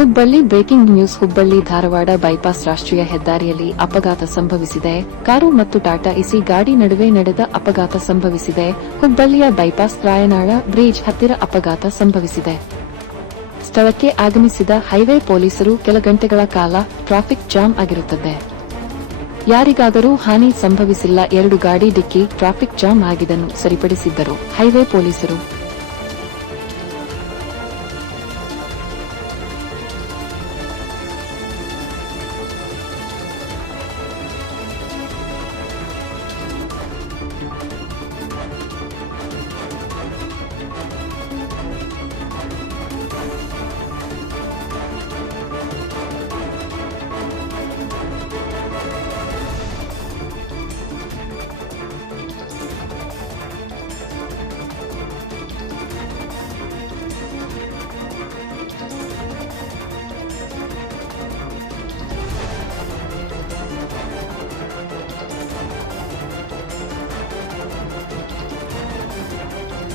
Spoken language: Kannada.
Hubballi breaking news. Hubballi Dharwad bypass ರಾಷ್ಟ್ರೀಯ ಹೆದ್ದಾರಿಯಲ್ಲಿ ಅಪಘಾತ ಸಂಭವಿಸಿದೆ. ಕಾರು ಮತ್ತು ಟಾಟಾ ಎಸಿ ಗಾಡಿ ನಡುವೆ ನಡೆದ ಅಪಘಾತ ಸಂಭವಿಸಿದೆ. ಹುಬ್ಬಳ್ಳಿಯ ಬೈಪಾಸ್ ರಾಯನಾಳ ಬ್ರಿಡ್ಜ್ ಹತ್ತಿರ ಅಪಘಾತ ಸಂಭವಿಸಿದೆ. ಸ್ಥಳಕ್ಕೆ ಆಗಮಿಸಿದ ಹೈವೇ ಪೊಲೀಸರು ಕೆಲ ಗಂಟೆಗಳ ಕಾಲ ಟ್ರಾಫಿಕ್ ಜಾಮ್ ಆಗಿರುತ್ತದೆ. ಯಾರಿಗಾದರೂ ಹಾನಿ ಸಂಭವಿಸಿಲ್ಲ. 2 ಗಾಡಿ ಡಿಕ್ಕಿ ಟ್ರಾಫಿಕ್ ಜಾಮ್ ಆಗಿದ್ದನ್ನು ಸರಿಪಡಿಸಿದ್ದರು ಹೈವೇ ಪೊಲೀಸರು.